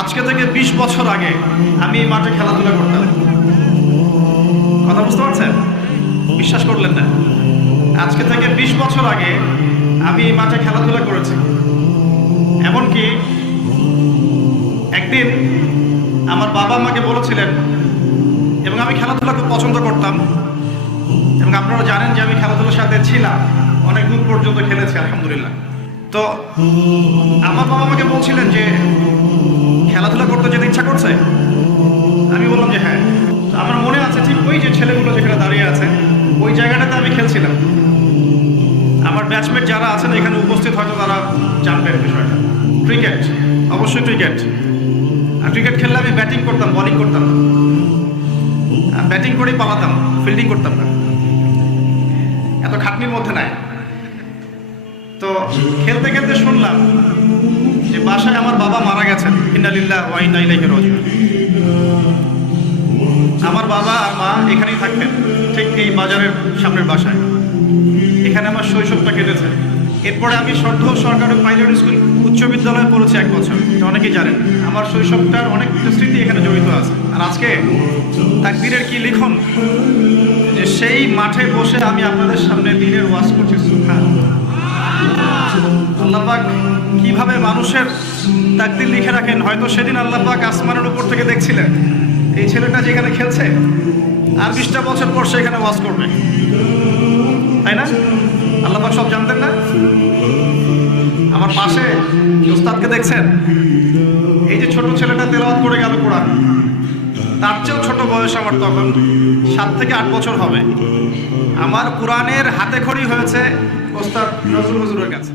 আজকে থেকে বিশ বছর আগে আমি এই মাঠে খেলাধুলা করতাম। কথা বুঝতে পারছেন? বিশ্বাস করলেন না। আজকে থেকে বিশ বছর আগে আমি এই মাঠে খেলাধুলা করেছি। এমনকি একদিন আমার বাবা আমাকে বলেছিলেন, এবং আমি খেলাধুলা খুব পছন্দ করতাম। এবং আপনারা জানেন যে আমি খেলাধুলার সাথে ছিলাম। অনেক দূর পর্যন্ত খেলেছি, আলহামদুলিল্লাহ। তো আমার বাবা আমাকে বলছিলেন যে ইচ্ছা করছে? আমি বললাম যে হ্যাঁ। আমার মনে আছে ঠিক ওই যে ছেলেগুলো যেখানে দাঁড়িয়ে আছে, ওই জায়গাটাতে আমি খেলছিলাম। আমার ব্যাচমেট যারা আছেন এখানে উপস্থিত হয়তো তারা জানবেন বিষয়টা। ক্রিকেট অবশ্যই ক্রিকেট আর ক্রিকেট খেললে আমি ব্যাটিং করতাম বলিং করতাম ব্যাটিং করেই পালাতাম ফিল্ডিং করতাম না। এত খাটনির মধ্যে নাই। তো খেলতে খেলতে শুনলাম বাসায় আমার বাবা মারা গেছেন। ইন্নালিল্লাহ ওয়াইনা ইলাইহি রাজিউন। আমার বাবা আর মা এখানেই থাকতেন, ঠিক এই বাজারের সামনের বাসায়। এখানে আমার শৈশবটা কেটেছে। এরপরে আমি সর্ধ সরকারি প্রাইমারি স্কুল, উচ্চ বিদ্যালয়ে পড়েছি এক বছর। অনেকেই জানেন। আমার শৈশবটার অনেক স্মৃতি এখানে জড়িত আছে। আর আজকে তাকবীরের কি লিখন? যে সেই মাঠে বসে আমি আপনাদের সামনে দিনের ওয়াজ করছি সুবহান আল্লাপাক কীভাবে মানুষের তাকদির লিখে রাখেন? হয়তো সেদিন আল্লাপাক আসমানের উপর থেকে দেখছিলেন, এই ছেলেটা যেখানে খেলছে আর বিশটা বছর পর সেখানে ওয়াজ করবে। তাই না? আল্লাপাক সব জানতেন না? আমার পাশে ওস্তাদকে দেখছেন। এই যে ছোট ছেলেটা তেলাওয়াত করে গেল কোরআন, তার চেয়েও ছোট বয়স আমার তখন সাত থেকে আট বছর হবে। আমার কোরআনের হাতে খড়ি হয়েছে, ওস্তাদ নজরুল হুজুরের কাছে।